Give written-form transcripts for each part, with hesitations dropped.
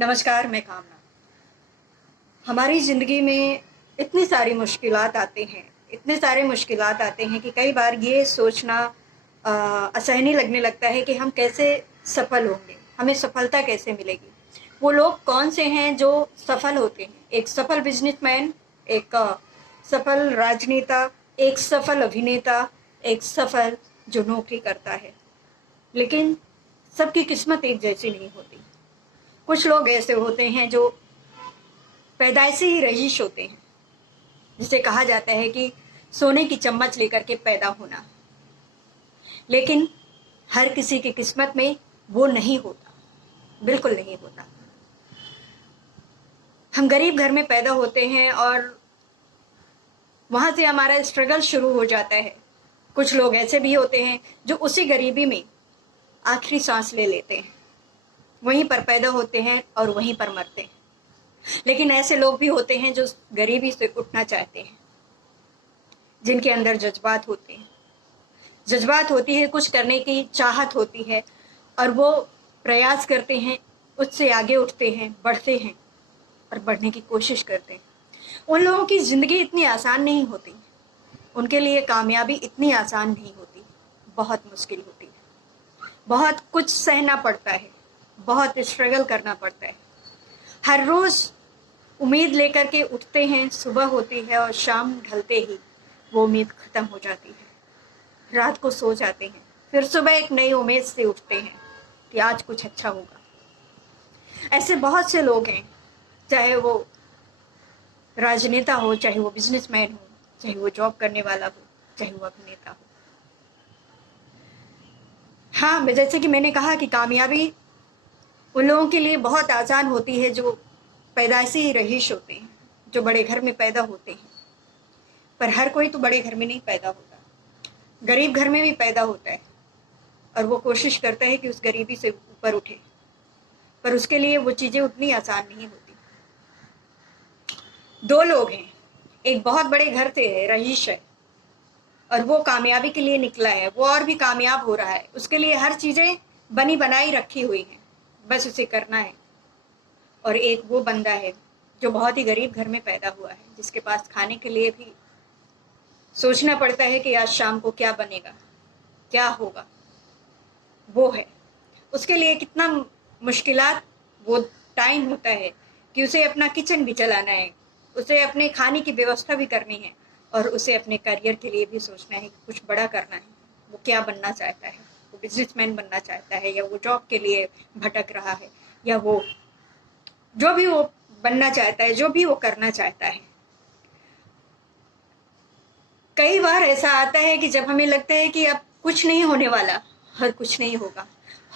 नमस्कार, मैं कामना। हमारी ज़िंदगी में इतनी सारी मुश्किलात आते हैं, इतने सारे मुश्किलात आते हैं कि कई बार ये सोचना असहनीय लगने लगता है कि हम कैसे सफल होंगे, हमें सफलता कैसे मिलेगी। वो लोग कौन से हैं जो सफल होते हैं? एक सफल बिजनेसमैन, एक सफल राजनेता, एक सफल अभिनेता, एक सफल जो नौकरी करता है। लेकिन सबकी किस्मत एक जैसी नहीं होती। कुछ लोग ऐसे होते हैं जो पैदाइशी ही रईस होते हैं, जिसे कहा जाता है कि सोने की चम्मच लेकर के पैदा होना। लेकिन हर किसी की किस्मत में वो नहीं होता, बिल्कुल नहीं होता। हम गरीब घर में पैदा होते हैं और वहां से हमारा स्ट्रगल शुरू हो जाता है। कुछ लोग ऐसे भी होते हैं जो उसी गरीबी में आखिरी सांस ले लेते हैं, वहीं पर पैदा होते हैं और वहीं पर मरते हैं। लेकिन ऐसे लोग भी होते हैं जो गरीबी से उठना चाहते हैं, जिनके अंदर जज्बात होते हैं, जज्बात होती है, कुछ करने की चाहत होती है और वो प्रयास करते हैं, उससे आगे उठते हैं, बढ़ते हैं और बढ़ने की कोशिश करते हैं। उन लोगों की ज़िंदगी इतनी आसान नहीं होती, उनके लिए कामयाबी इतनी आसान नहीं होती, बहुत मुश्किल होती है। बहुत कुछ सहना पड़ता है, बहुत स्ट्रगल करना पड़ता है। हर रोज़ उम्मीद लेकर के उठते हैं, सुबह होती है और शाम ढलते ही वो उम्मीद ख़त्म हो जाती है। रात को सो जाते हैं, फिर सुबह एक नई उम्मीद से उठते हैं कि आज कुछ अच्छा होगा। ऐसे बहुत से लोग हैं, चाहे वो राजनेता हो, चाहे वो बिजनेसमैन हो, चाहे वो जॉब करने वाला हो, चाहे वो अभिनेता हो। हाँ, जैसे कि मैंने कहा कि कामयाबी उन लोगों के लिए बहुत आसान होती है जो पैदाइशी रईस होते हैं, जो बड़े घर में पैदा होते हैं। पर हर कोई तो बड़े घर में नहीं पैदा होता, गरीब घर में भी पैदा होता है और वो कोशिश करता है कि उस गरीबी से ऊपर उठे, पर उसके लिए वो चीज़ें उतनी आसान नहीं होती। दो लोग हैं, एक बहुत बड़े घर से है, रईस है, और वो कामयाबी के लिए निकला है, वो और भी कामयाब हो रहा है, उसके लिए हर चीज़ें बनी बनाई रखी हुई हैं, बस उसे करना है। और एक वो बंदा है जो बहुत ही गरीब घर में पैदा हुआ है, जिसके पास खाने के लिए भी सोचना पड़ता है कि आज शाम को क्या बनेगा, क्या होगा। वो है, उसके लिए कितना मुश्किलात वो टाइम होता है कि उसे अपना किचन भी चलाना है, उसे अपने खाने की व्यवस्था भी करनी है और उसे अपने करियर के लिए भी सोचना है कि कुछ बड़ा करना है। वो क्या बनना चाहता है, वो बिजनेसमैन बनना चाहता है या वो जॉब के लिए भटक रहा है, या वो जो भी वो बनना चाहता है, जो भी वो करना चाहता है। कई बार ऐसा आता है कि जब हमें लगता है कि अब कुछ नहीं होने वाला, हर कुछ नहीं होगा,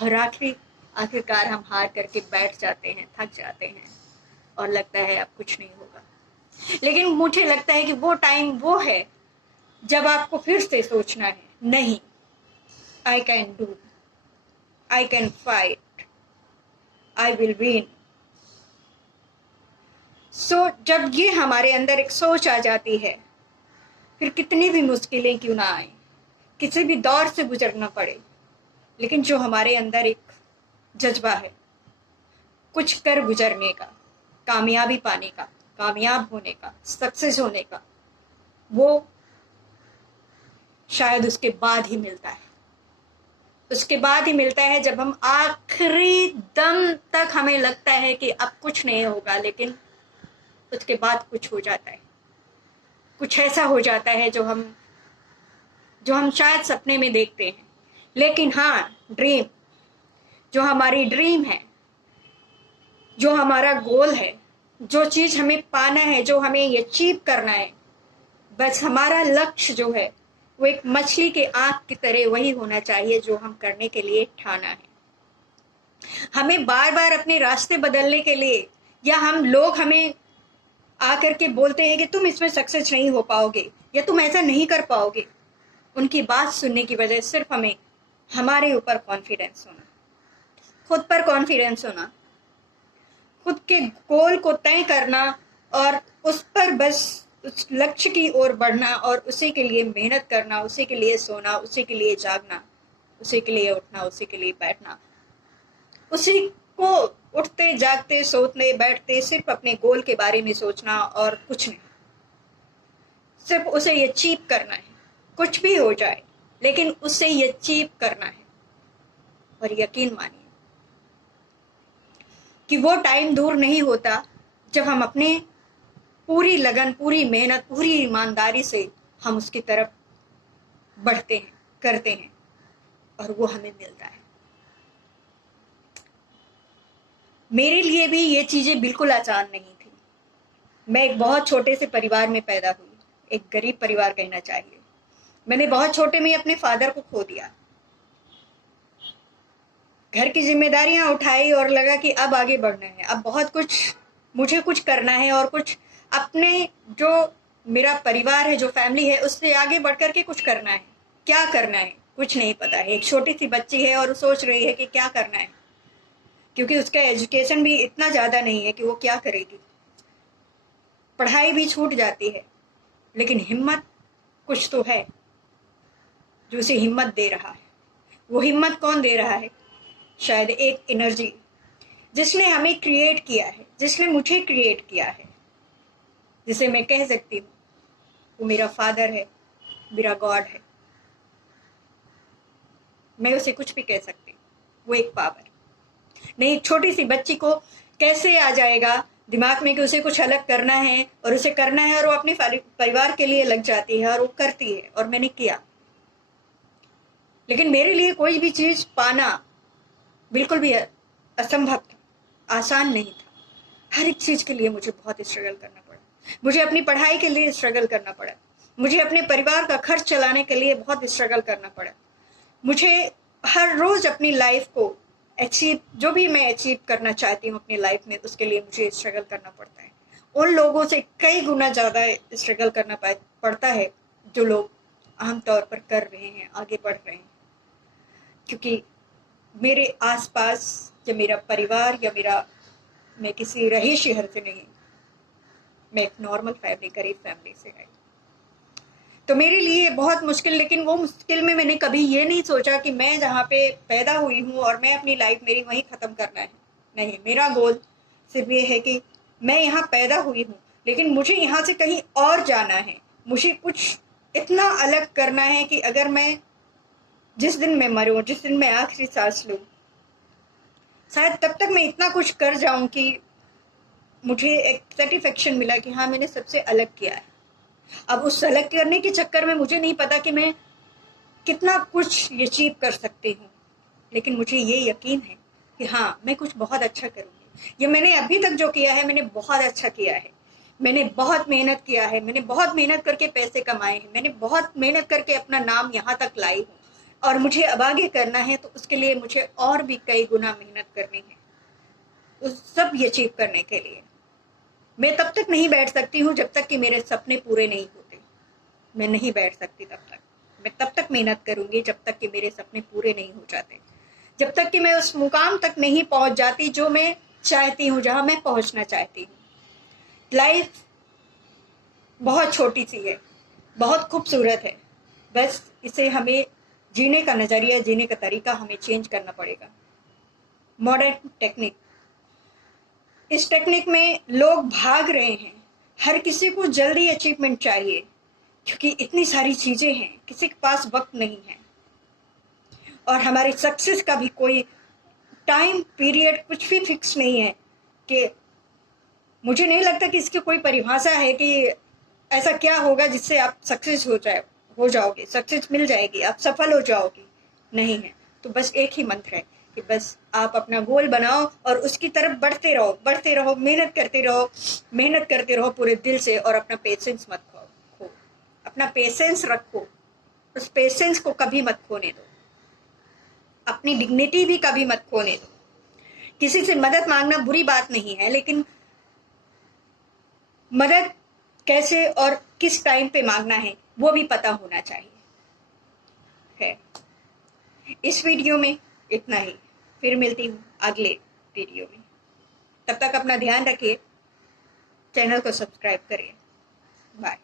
और आखिरकार हम हार करके बैठ जाते हैं, थक जाते हैं और लगता है अब कुछ नहीं होगा। लेकिन मुझे लगता है कि वो टाइम वो है जब आपको फिर से सोचना है, नहीं, I can do, I can fight, I will win. जब ये हमारे अंदर एक सोच आ जाती है, फिर कितनी भी मुश्किलें क्यों ना आए, किसी भी दौर से गुजरना पड़े, लेकिन जो हमारे अंदर एक जज्बा है कुछ कर गुजरने का, कामयाबी पाने का, कामयाब होने का, सक्सेस होने का, वो शायद उसके बाद ही मिलता है। उसके बाद ही मिलता है जब हम आखिरी दम तक हमें लगता है कि अब कुछ नहीं होगा, लेकिन उसके बाद कुछ हो जाता है, कुछ ऐसा हो जाता है जो हम शायद सपने में देखते हैं। लेकिन हाँ, ड्रीम, जो हमारी ड्रीम है, जो हमारा गोल है, जो चीज़ हमें पाना है, जो हमें अचीव करना है, बस हमारा लक्ष्य जो है वो एक मछली के आँख की तरह वही होना चाहिए जो हम करने के लिए ठाना है। हमें बार बार अपने रास्ते बदलने के लिए, या लोग हमें आकर के बोलते हैं कि तुम इसमें सक्सेस नहीं हो पाओगे या तुम ऐसा नहीं कर पाओगे, उनकी बात सुनने की वजह सिर्फ हमें हमारे ऊपर कॉन्फिडेंस होना, खुद पर कॉन्फिडेंस होना, खुद के गोल को तय करना और उस पर बस उस लक्ष्य की ओर बढ़ना और उसी के लिए मेहनत करना, उसी के लिए सोना, उसी के लिए जागना, उसी के लिए उठना, उसी के लिए बैठना, उसी को उठते जागते सोते बैठते सिर्फ अपने गोल के बारे में सोचना और कुछ नहीं, सिर्फ उसे अचीव करना है, कुछ भी हो जाए लेकिन उससे ये अचीव करना है। और यकीन मानिए कि वो टाइम दूर नहीं होता जब हम अपने पूरी लगन, पूरी मेहनत, पूरी ईमानदारी से हम उसकी तरफ बढ़ते हैं, करते हैं और वो हमें मिलता है। मेरे लिए भी ये चीजें बिल्कुल आसान नहीं थी। मैं एक बहुत छोटे से परिवार में पैदा हुई, एक गरीब परिवार कहना चाहिए। मैंने बहुत छोटे में अपने फादर को खो दिया, घर की जिम्मेदारियां उठाई और लगा कि अब आगे बढ़ना है, अब बहुत कुछ मुझे कुछ करना है और कुछ अपने जो मेरा परिवार है, जो फैमिली है, उससे आगे बढ़ करके कुछ करना है। क्या करना है कुछ नहीं पता है। एक छोटी सी बच्ची है और सोच रही है कि क्या करना है, क्योंकि उसका एजुकेशन भी इतना ज्यादा नहीं है कि वो क्या करेगी। पढ़ाई भी छूट जाती है, लेकिन हिम्मत कुछ तो है जो उसे हिम्मत दे रहा है। वो हिम्मत कौन दे रहा है? शायद एक एनर्जी जिसने हमें क्रिएट किया है, जिसने मुझे क्रिएट किया है, जिसे मैं कह सकती हूँ वो मेरा फादर है, मेरा गॉड है। मैं उसे कुछ भी कह सकती हूँ, वो एक पावर नहीं। एक छोटी सी बच्ची को कैसे आ जाएगा दिमाग में कि उसे कुछ अलग करना है और उसे करना है, और वो अपने परिवार के लिए लग जाती है और वो करती है, और मैंने किया। लेकिन मेरे लिए कोई भी चीज पाना बिल्कुल भी असंभव था, आसान नहीं था। हर एक चीज के लिए मुझे बहुत स्ट्रगल करना पड़ा। मुझे अपनी पढ़ाई के लिए स्ट्रगल करना पड़ा, मुझे अपने परिवार का खर्च चलाने के लिए बहुत स्ट्रगल करना पड़ा। मुझे हर रोज अपनी लाइफ को अचीव, जो भी मैं अचीव करना चाहती हूँ अपनी लाइफ में, उसके लिए मुझे स्ट्रगल करना पड़ता है। उन लोगों से कई गुना ज्यादा स्ट्रगल करना पड़ता है जो लोग आमतौर पर कर रहे हैं, आगे बढ़ रहे हैं। क्योंकि मेरे आसपास या मेरा परिवार या मैं किसी रही शहर से नहीं, मैं एक नॉर्मल फैमिली, गरीब फैमिली से आई। तो मेरे लिए बहुत मुश्किल, लेकिन वो मुश्किल में मैंने कभी ये नहीं सोचा कि मैं जहाँ पे पैदा हुई हूँ और मैं अपनी लाइफ मेरी वहीं ख़त्म करना है। नहीं, मेरा गोल सिर्फ ये है कि मैं यहाँ पैदा हुई हूँ, लेकिन मुझे यहाँ से कहीं और जाना है। मुझे कुछ इतना अलग करना है कि अगर मैं जिस दिन मैं मरूँ, जिस दिन मैं आखिरी सांस लूँ, शायद तब तक मैं इतना कुछ कर जाऊँ कि मुझे एक सेटिस्फेक्शन मिला कि हाँ, मैंने सबसे अलग किया है। अब उस अलग करने के चक्कर में मुझे नहीं पता कि मैं कितना कुछ अचीव कर सकती हूँ, लेकिन मुझे ये यकीन है कि हाँ, मैं कुछ बहुत अच्छा करूँगी। ये मैंने अभी तक जो किया है, मैंने बहुत अच्छा किया है। मैंने बहुत मेहनत किया है, मैंने बहुत मेहनत करके पैसे कमाए हैं, मैंने बहुत मेहनत करके अपना नाम यहाँ तक लाई हूँ, और मुझे अब आगे करना है, तो उसके लिए मुझे और भी कई गुना मेहनत करनी है। उस सब अचीव करने के लिए मैं तब तक नहीं बैठ सकती हूँ जब तक कि मेरे सपने पूरे नहीं होते। मैं नहीं बैठ सकती तब तक। मैं तब तक मेहनत करूंगी जब तक कि मेरे सपने पूरे नहीं हो जाते, जब तक कि मैं उस मुकाम तक नहीं पहुंच जाती जो मैं चाहती हूँ, जहां मैं पहुंचना चाहती हूँ। लाइफ बहुत छोटी सी है, बहुत खूबसूरत है, बस इसे हमें जीने का नजरिया, जीने का तरीका हमें चेंज करना पड़ेगा। मॉडर्न टेक्निक, इस टेक्निक में लोग भाग रहे हैं। हर किसी को जल्दी अचीवमेंट चाहिए, क्योंकि इतनी सारी चीजें हैं, किसी के पास वक्त नहीं है। और हमारे सक्सेस का भी कोई टाइम पीरियड कुछ भी फिक्स नहीं है। कि मुझे नहीं लगता कि इसकी कोई परिभाषा है कि ऐसा क्या होगा जिससे आप सक्सेस हो जाओगे, सक्सेस मिल जाएगी, आप सफल हो जाओगे। नहीं है। तो बस एक ही मंत्र है कि बस आप अपना गोल बनाओ और उसकी तरफ बढ़ते रहो, मेहनत करते रहो पूरे दिल से, और अपना पेशेंस मत खो। अपना पेशेंस रखो, उस पेशेंस को कभी मत खोने दो। अपनी डिग्निटी भी कभी मत खोने दो। किसी से मदद मांगना बुरी बात नहीं है, लेकिन मदद कैसे और किस टाइम पे मांगना है वो भी पता होना चाहिए। है इस वीडियो में इतना ही। फिर मिलती हूँ अगले वीडियो में। तब तक अपना ध्यान रखिए, चैनल को सब्सक्राइब करिए। बाय।